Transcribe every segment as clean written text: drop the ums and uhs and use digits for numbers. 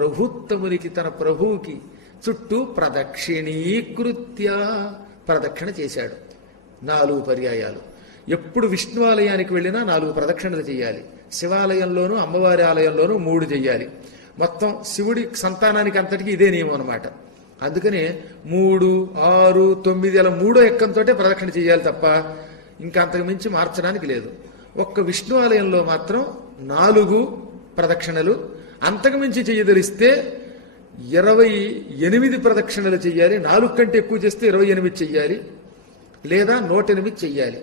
రఘుత్తమునికి తన ప్రభువుకి చుట్టూ ప్రదక్షిణీకృత్య ప్రదక్షిణ చేశాడు 4 పర్యాయాలు. ఎప్పుడు విష్ణు ఆలయానికి వెళ్ళినా 4 ప్రదక్షిణలు చేయాలి. శివాలయంలోనూ అమ్మవారి ఆలయంలోనూ 3 చెయ్యాలి. మొత్తం శివుడి సంతానానికి అంతటికి ఇదే నియమం అనమాట. అందుకనే 3, 6, 9 అలా 3వ ఎక్కంతో ప్రదక్షిణ చేయాలి తప్ప ఇంకా అంతకు మించి మార్చడానికి లేదు. ఒక్క విష్ణు ఆలయంలో మాత్రం 4 ప్రదక్షిణలు, అంతకు మించి చెయ్యదలిస్తే 28 ప్రదక్షిణలు చెయ్యాలి. 4 కంటే ఎక్కువ చేస్తే 28 చెయ్యాలి, లేదా 108 చెయ్యాలి.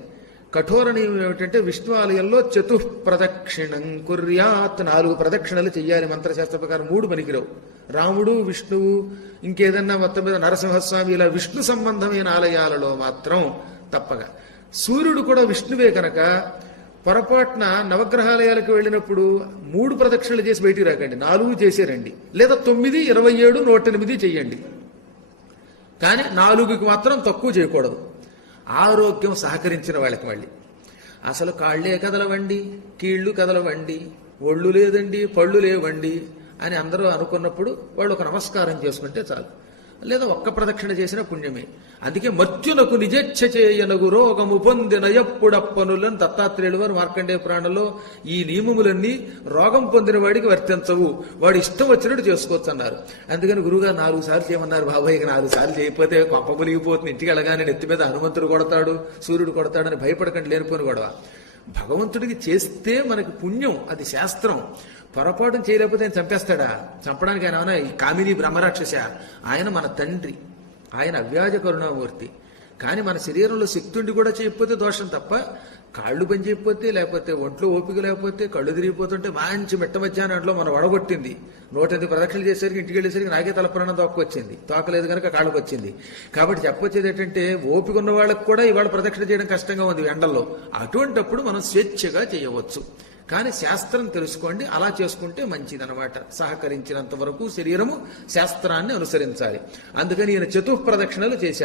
కఠోర నియమం ఏమిటంటే విష్ణు ఆలయంలో చతుఃప్రదక్షిణం కుర్యాత్ 4 ప్రదక్షిణలు చెయ్యాలి. మంత్రశాస్త్ర ప్రకారం 3 పనికిరావు. రాముడు, విష్ణువు, ఇంకేదన్నా మొత్తం మీద నరసింహస్వామి ఇలా విష్ణు సంబంధమైన ఆలయాలలో మాత్రం తప్పగా. సూర్యుడు కూడా విష్ణువే కనుక పొరపాటున నవగ్రహాలయాలకు వెళ్ళినప్పుడు 3 ప్రదక్షిణలు చేసి బయటికి రాకండి, 4 చేసేరండి, లేదా 9, 27, 108 చెయ్యండి. కానీ 4కి మాత్రం తక్కువ చేయకూడదు. ఆరోగ్యం సహకరించిన వాళ్ళకి మళ్ళీ అసలు కాళ్ళే కదలవండి, కీళ్లు కదలవండి, ఒళ్ళు లేదండి, పళ్ళు లేవండి అని అందరూ అనుకున్నప్పుడు వాళ్ళు ఒక నమస్కారం చేసుకుంటే చాలు, లేదా ఒక్క ప్రదక్షిణ చేసిన పుణ్యమే. అందుకే మర్త్యునకు నిజేచ్ఛ చేయనగు రోగము పొందిన ఎప్పుడప్పనులని దత్తాత్రేయులు వారు మార్కండేయ పురాణంలో ఈ నియమములన్నీ రోగం పొందిన వాడికి వర్తించవు, వాడు ఇష్టం వచ్చినట్టు చేసుకోవచ్చు అన్నారు. అందుకని గురువుగారు 4 సార్లు చేయమన్నారు. బాబాయ్కి 4 సార్లు చేయకపోతే కొంప ములిగిపోతుంది, ఇంటికి వెళ్ళగానే నెత్తి మీద హనుమంతుడు కొడతాడు, సూర్యుడు కొడతాడని భయపడకండి, లేనిపోని గొడవ. భగవంతుడికి చేస్తే మనకి పుణ్యం, అది శాస్త్రం. పొరపాటు చేయలేకపోతే ఆయన చంపేస్తాడా? చంపడానికి ఆయన ఏమైనా కామిని బ్రహ్మరాక్షస? ఆయన మన తండ్రి, ఆయన అవ్యాజ కరుణామూర్తి. కానీ మన శరీరంలో శక్తి ఉండి కూడా చేయకపోతే దోషం తప్ప, కాళ్ళు పని చేయకపోతే, లేకపోతే ఒంట్లో ఓపిక లేకపోతే, కళ్ళు తిరిగిపోతుంటే మంచి మిట్ట మధ్యాహ్నంలో మనం వడగొట్టింది 108 ప్రదక్షిణలు చేసేసరికి ఇంటికి వెళ్ళేసరికి నాకే తలపురాణం తోక్కొచ్చింది, తోకలేదు కనుక కాళ్ళకు వచ్చింది. కాబట్టి చెప్పొచ్చేది ఏంటంటే ఓపిక ఉన్న వాళ్ళకు కూడా ఇవాళ ప్రదక్షిణ చేయడం కష్టంగా ఉంది ఎండల్లో. అటువంటప్పుడు మనం స్వేచ్ఛగా చేయవచ్చు. కానీ శాస్త్రం తెలుసుకోండి, అలా చేసుకుంటే మంచిదనమాట. సహకరించినంత వరకు శరీరము శాస్త్రాన్ని అనుసరించాలి. అందుకని ఈయన చతుఃప్రదక్షిణలు చేశాడు.